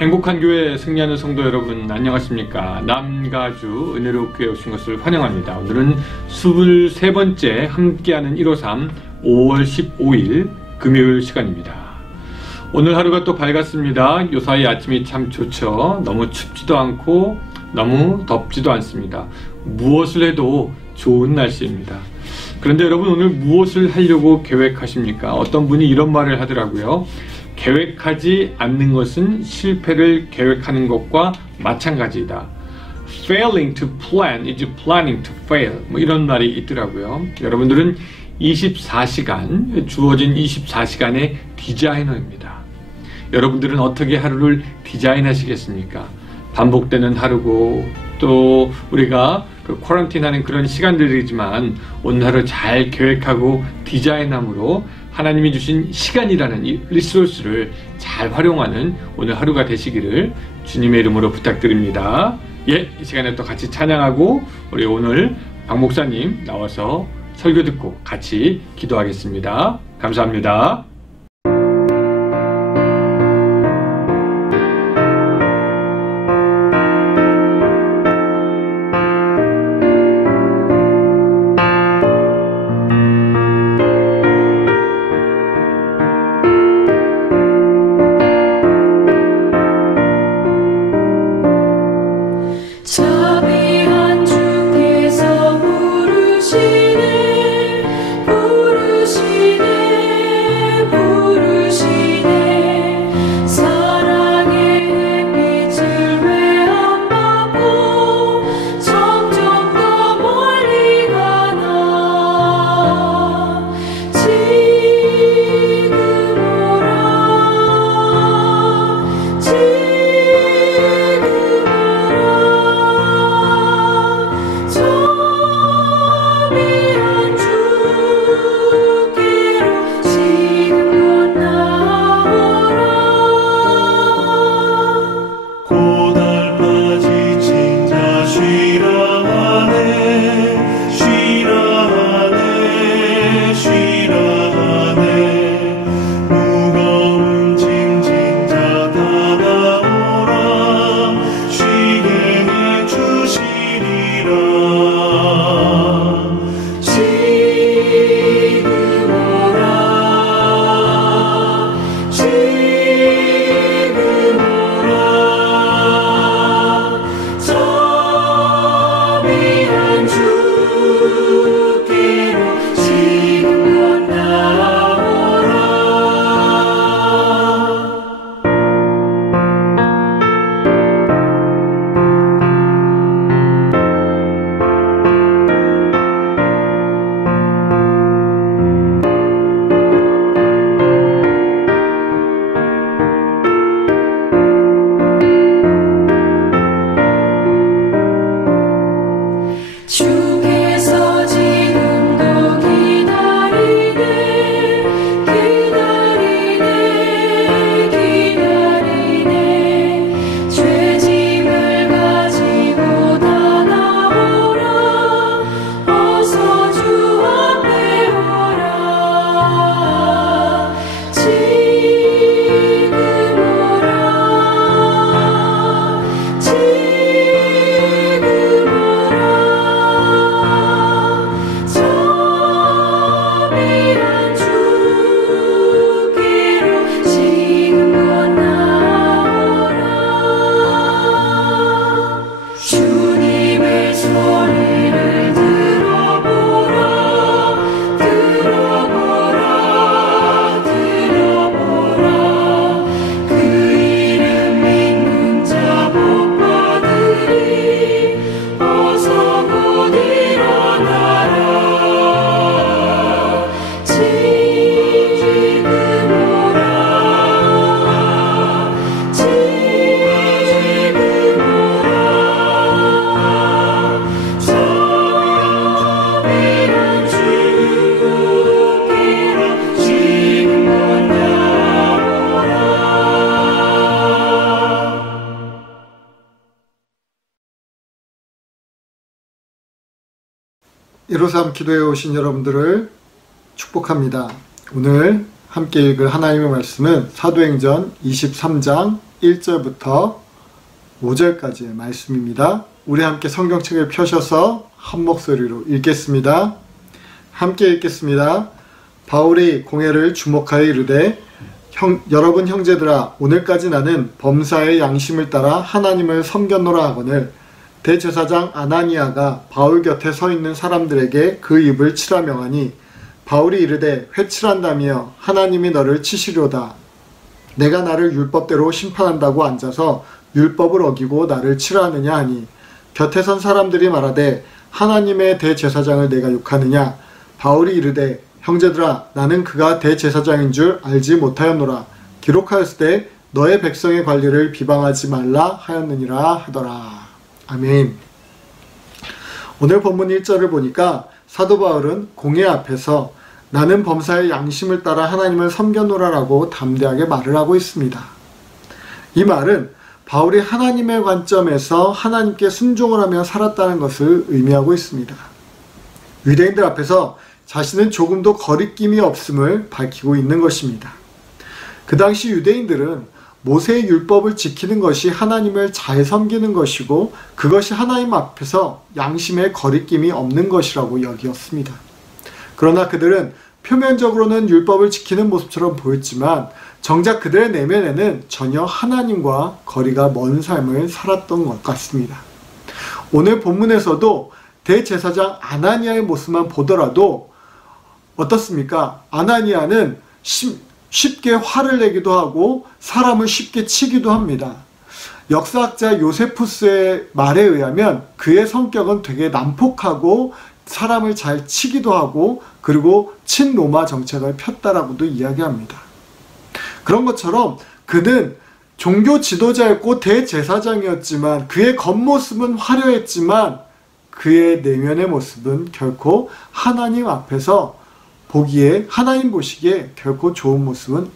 행복한 교회 승리하는 성도 여러분, 안녕하십니까? 남가주 은혜로교회에 오신 것을 환영합니다. 오늘은 23번째 함께하는 153 5월 15일 금요일 시간입니다. 오늘 하루가 또 밝았습니다. 요사이 아침이 참 좋죠. 너무 춥지도 않고 너무 덥지도 않습니다. 무엇을 해도 좋은 날씨입니다. 그런데 여러분, 오늘 무엇을 하려고 계획하십니까? 어떤 분이 이런 말을 하더라고요. 계획하지 않는 것은 실패를 계획하는 것과 마찬가지이다. Failing to plan is planning to fail. 이런 말이 있더라고요. 여러분들은 24시간, 주어진 24시간의 디자이너입니다. 여러분들은 어떻게 하루를 디자인하시겠습니까? 반복되는 하루고, 또 우리가 쿼런틴하는 그런 시간들이지만 오늘 하루 잘 계획하고 디자인함으로 하나님이 주신 시간이라는 이 리소스를 잘 활용하는 오늘 하루가 되시기를 주님의 이름으로 부탁드립니다. 이 시간에 또 같이 찬양하고 우리 오늘 박 목사님 나와서 설교 듣고 같이 기도하겠습니다. 감사합니다. 예루살렘 기도에 오신 여러분들을 축복합니다. 오늘 함께 읽을 하나님의 말씀은 사도행전 23장 1절부터 5절까지의 말씀입니다. 우리 함께 성경책을 펴셔서 한 목소리로 읽겠습니다. 함께 읽겠습니다. 바울이 공회를 주목하여 이르되 여러분 형제들아, 오늘까지 나는 범사의 양심을 따라 하나님을 섬겼노라 하거늘 대제사장 아나니아가 바울 곁에 서 있는 사람들에게 그 입을 치라 명하니 바울이 이르되 회칠한다며 하나님이 너를 치시려다. 내가 나를 율법대로 심판한다고 앉아서 율법을 어기고 나를 치라 하느냐 하니 곁에 선 사람들이 말하되 하나님의 대제사장을 내가 욕하느냐. 바울이 이르되 형제들아, 나는 그가 대제사장인 줄 알지 못하였노라. 기록하였을 때 너의 백성의 관리를 비방하지 말라 하였느니라 하더라. 아멘. 오늘 본문 1절을 보니까 사도 바울은 공회 앞에서 나는 범사의 양심을 따라 하나님을 섬겼노라라고 담대하게 말을 하고 있습니다. 이 말은 바울이 하나님의 관점에서 하나님께 순종을 하며 살았다는 것을 의미하고 있습니다. 유대인들 앞에서 자신은 조금도 거리낌이 없음을 밝히고 있는 것입니다. 그 당시 유대인들은 모세의 율법을 지키는 것이 하나님을 잘 섬기는 것이고 그것이 하나님 앞에서 양심에 거리낌이 없는 것이라고 여기었습니다. 그러나 그들은 표면적으로는 율법을 지키는 모습처럼 보였지만 정작 그들의 내면에는 전혀 하나님과 거리가 먼 삶을 살았던 것 같습니다. 오늘 본문에서도 대제사장 아나니아의 모습만 보더라도 어떻습니까? 아나니아는 쉽게 화를 내기도 하고 사람을 쉽게 치기도 합니다. 역사학자 요세푸스의 말에 의하면 그의 성격은 되게 난폭하고 사람을 잘 치기도 하고 그리고 친로마 정책을 폈다라고도 이야기합니다. 그런 것처럼 그는 종교 지도자였고 대제사장이었지만 그의 겉모습은 화려했지만 그의 내면의 모습은 결코 하나님 앞에서 보기에 하나님 보시기에 결코 좋은 모습은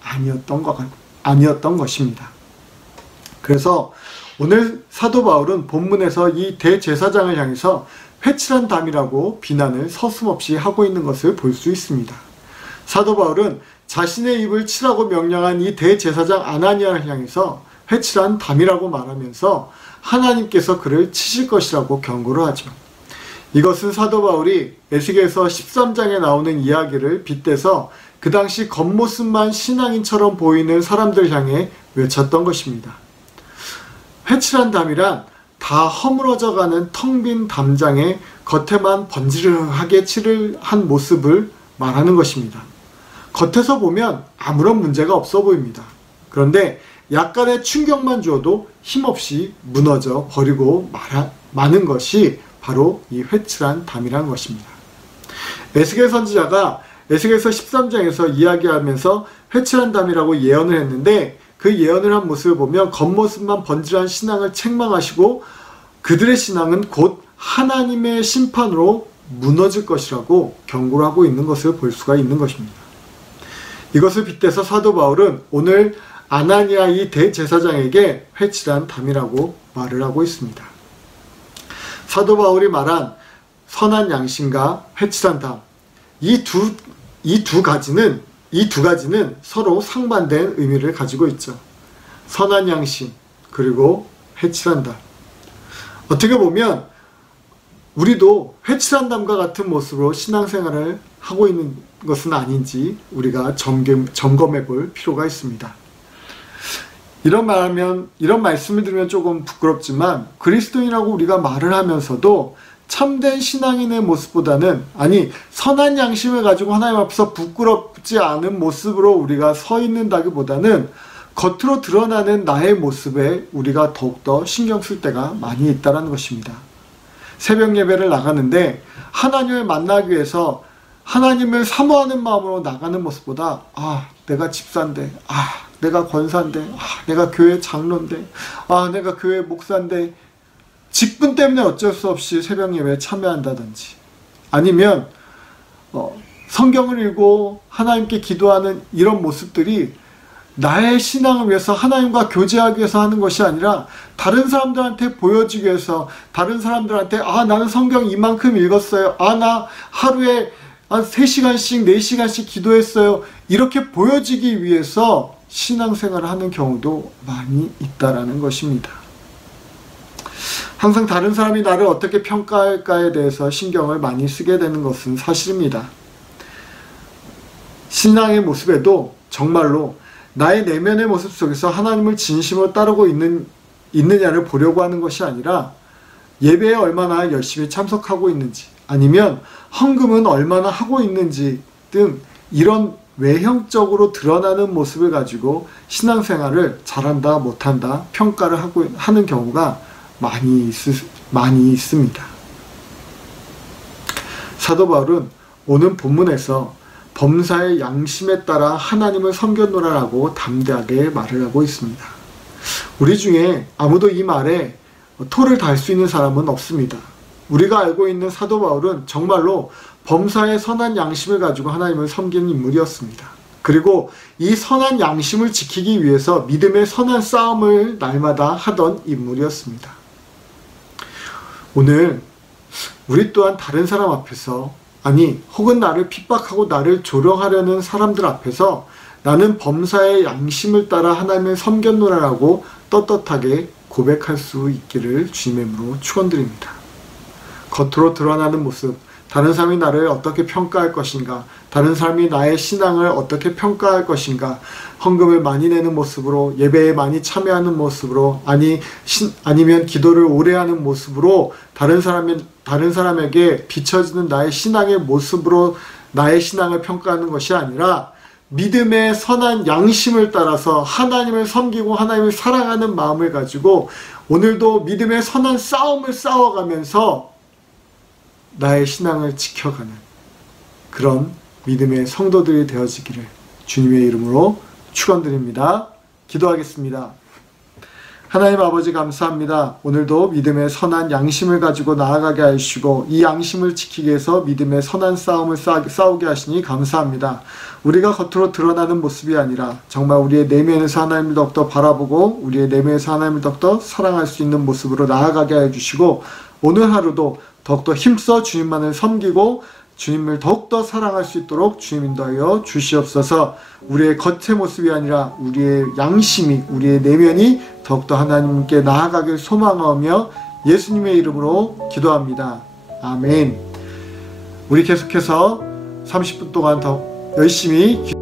아니었던 것입니다. 그래서 오늘 사도 바울은 본문에서 이 대제사장을 향해서 회칠한 담이라고 비난을 서슴없이 하고 있는 것을 볼 수 있습니다. 사도 바울은 자신의 입을 치라고 명령한 이 대제사장 아나니아를 향해서 회칠한 담이라고 말하면서 하나님께서 그를 치실 것이라고 경고를 하죠. 이것은 사도 바울이 에스겔서 13장에 나오는 이야기를 빗대서 그 당시 겉모습만 신앙인처럼 보이는 사람들 향해 외쳤던 것입니다. 회칠한 담이란 다 허물어져가는 텅 빈 담장에 겉에만 번지르하게 칠을 한 모습을 말하는 것입니다. 겉에서 보면 아무런 문제가 없어 보입니다. 그런데 약간의 충격만 주어도 힘없이 무너져 버리고 마는 것이 바로 이 회칠한 담이란 것입니다. 에스겔 선지자가 에스겔서 13장에서 이야기하면서 회칠한 담이라고 예언을 했는데 그 예언을 한 모습을 보면 겉모습만 번질한 신앙을 책망하시고 그들의 신앙은 곧 하나님의 심판으로 무너질 것이라고 경고를 하고 있는 것을 볼 수가 있는 것입니다. 이것을 빗대서 사도 바울은 오늘 아나니아 이 대제사장에게 회칠한 담이라고 말을 하고 있습니다. 사도 바울이 말한 선한 양심과 회칠한 담, 이 두 가지는 서로 상반된 의미를 가지고 있죠. 선한 양심 그리고 회칠한 담. 어떻게 보면 우리도 회칠한 담과 같은 모습으로 신앙생활을 하고 있는 것은 아닌지 우리가 점검해 볼 필요가 있습니다. 이런 말씀을 들으면 조금 부끄럽지만 그리스도인이라고 우리가 말을 하면서도 참된 신앙인의 모습보다는 선한 양심을 가지고 하나님 앞에서 부끄럽지 않은 모습으로 우리가 서 있는다기보다는 겉으로 드러나는 나의 모습에 우리가 더욱더 신경 쓸 때가 많이 있다는 것입니다. 새벽 예배를 나가는데 하나님을 만나기 위해서 하나님을 사모하는 마음으로 나가는 모습보다 내가 집사인데 내가 권사인데 내가 교회 장로인데 내가 교회 목사인데 직분 때문에 어쩔 수 없이 새벽 예배에 참여한다든지 아니면 성경을 읽고 하나님께 기도하는 이런 모습들이 나의 신앙을 위해서 하나님과 교제하기 위해서 하는 것이 아니라 다른 사람들한테 보여주기 위해서 다른 사람들한테 나는 성경 이만큼 읽었어요. 나 하루에 한 3시간씩 4시간씩 기도했어요. 이렇게 보여지기 위해서 신앙생활을 하는 경우도 많이 있다라는 것입니다. 항상 다른 사람이 나를 어떻게 평가할까에 대해서 신경을 많이 쓰게 되는 것은 사실입니다. 신앙의 모습에도 정말로 나의 내면의 모습 속에서 하나님을 진심으로 따르고 있느냐를 보려고 하는 것이 아니라 예배에 얼마나 열심히 참석하고 있는지, 아니면 헌금은 얼마나 하고 있는지 등 이런 외형적으로 드러나는 모습을 가지고 신앙생활을 잘한다 못한다 평가를 하는 경우가 많이 있습니다. 사도 바울은 오늘 본문에서 범사의 양심에 따라 하나님을 섬겼노라라고 담대하게 말을 하고 있습니다. 우리 중에 아무도 이 말에 토를 달 수 있는 사람은 없습니다. 우리가 알고 있는 사도 바울은 정말로 범사의 선한 양심을 가지고 하나님을 섬기는 인물이었습니다. 그리고 이 선한 양심을 지키기 위해서 믿음의 선한 싸움을 날마다 하던 인물이었습니다. 오늘 우리 또한 다른 사람 앞에서, 아니 혹은 나를 핍박하고 나를 조롱하려는 사람들 앞에서 나는 범사의 양심을 따라 하나님을 섬겼노라라고 떳떳하게 고백할 수 있기를 주님의 이름으로 축원드립니다. 겉으로 드러나는 모습, 다른 사람이 나를 어떻게 평가할 것인가, 다른 사람이 나의 신앙을 어떻게 평가할 것인가, 헌금을 많이 내는 모습으로, 예배에 많이 참여하는 모습으로, 아니면 기도를 오래 하는 모습으로 다른 사람에게 비춰지는 나의 신앙의 모습으로 나의 신앙을 평가하는 것이 아니라 믿음의 선한 양심을 따라서 하나님을 섬기고 하나님을 사랑하는 마음을 가지고 오늘도 믿음의 선한 싸움을 싸워가면서 나의 신앙을 지켜가는 그런 믿음의 성도들이 되어지기를 주님의 이름으로 축원드립니다. 기도하겠습니다. 하나님 아버지 감사합니다. 오늘도 믿음의 선한 양심을 가지고 나아가게 하시고 이 양심을 지키기 위해서 믿음의 선한 싸움을 싸우게 하시니 감사합니다. 우리가 겉으로 드러나는 모습이 아니라 정말 우리의 내면에서 하나님을 더욱더 바라보고 우리의 내면에서 하나님을 더욱더 사랑할 수 있는 모습으로 나아가게 해주시고 오늘 하루도 더욱더 힘써 주님만을 섬기고 주님을 더욱더 사랑할 수 있도록 주님 인도하여 주시옵소서. 우리의 겉의 모습이 아니라 우리의 양심이, 우리의 내면이 더욱더 하나님께 나아가길 소망하며 예수님의 이름으로 기도합니다. 아멘. 우리 계속해서 30분 동안 더 열심히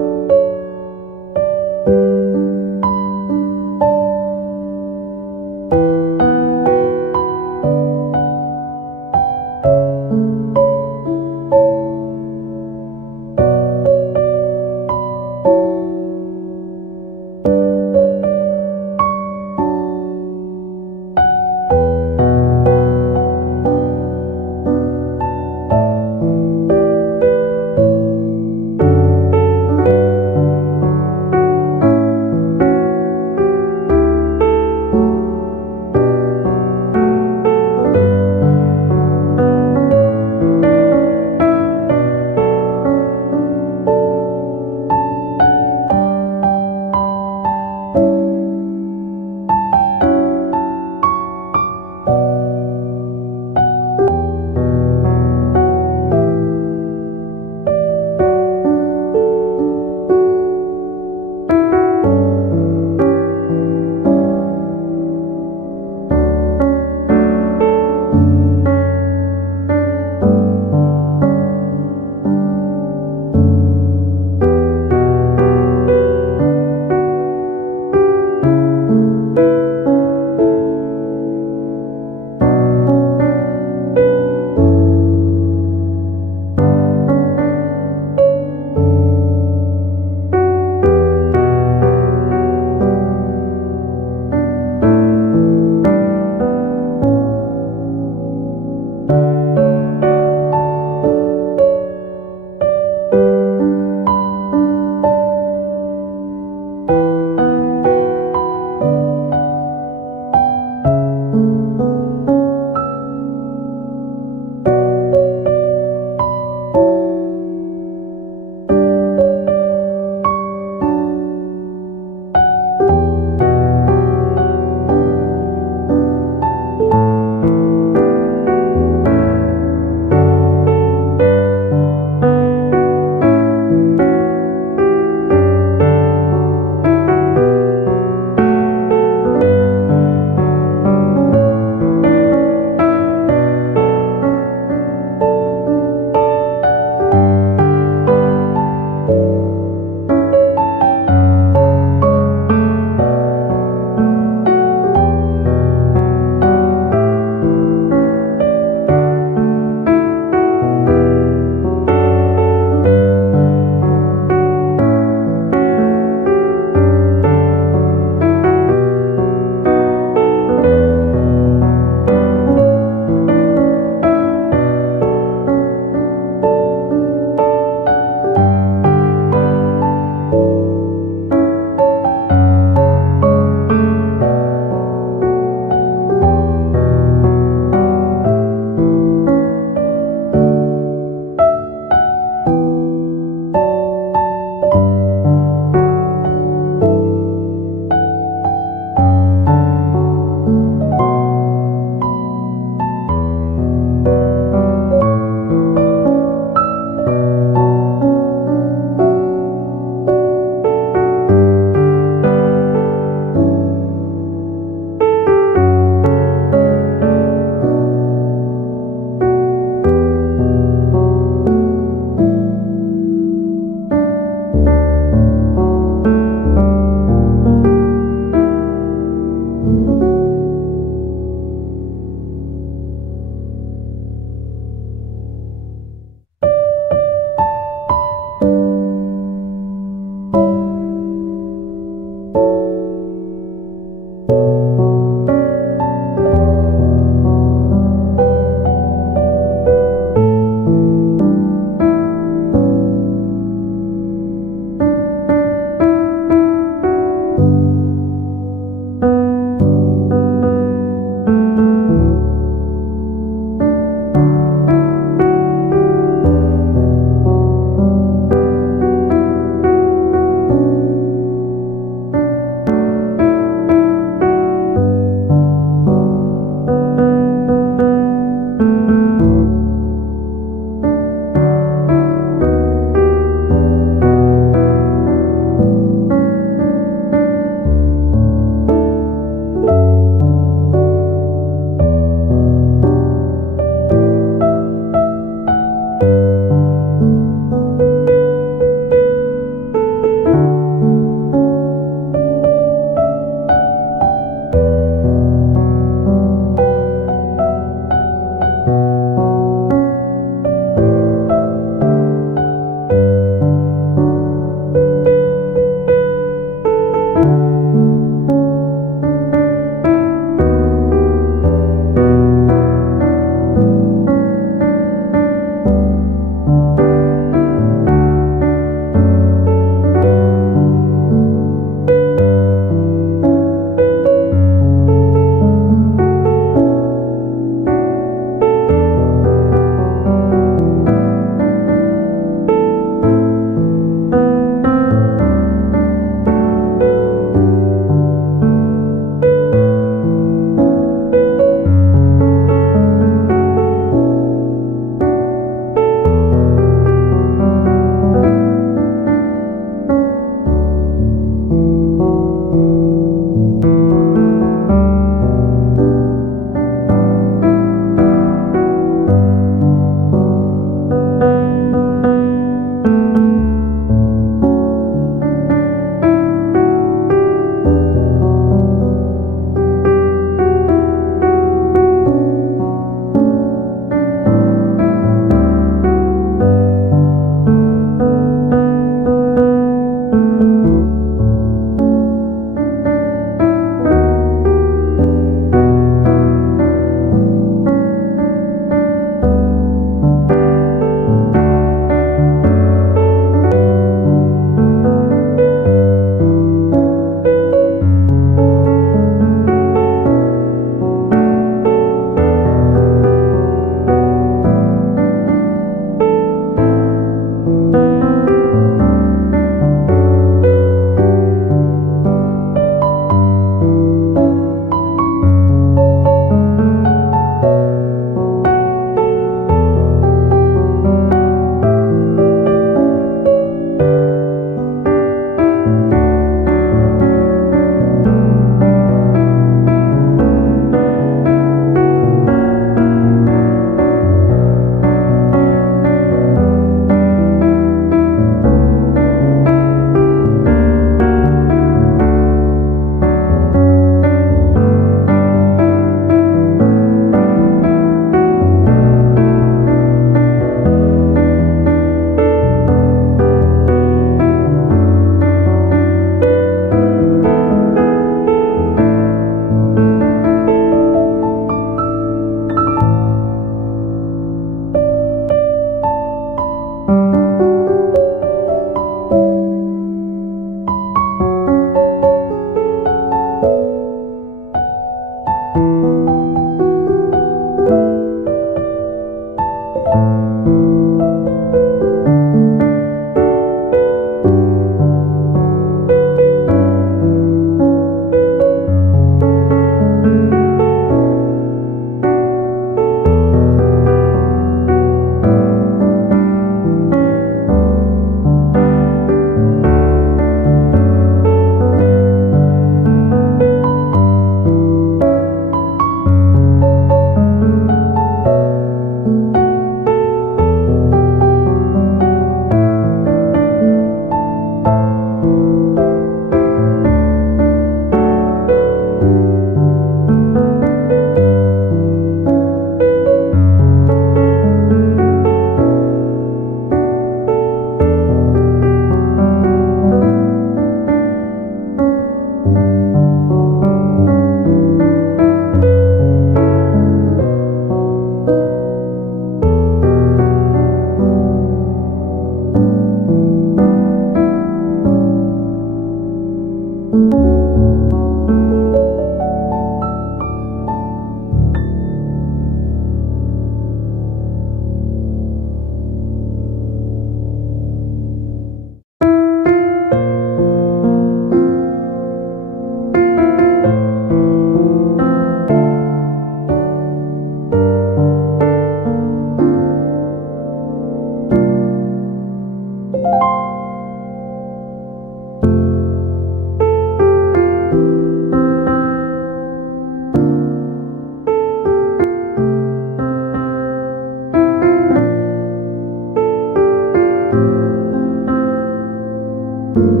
주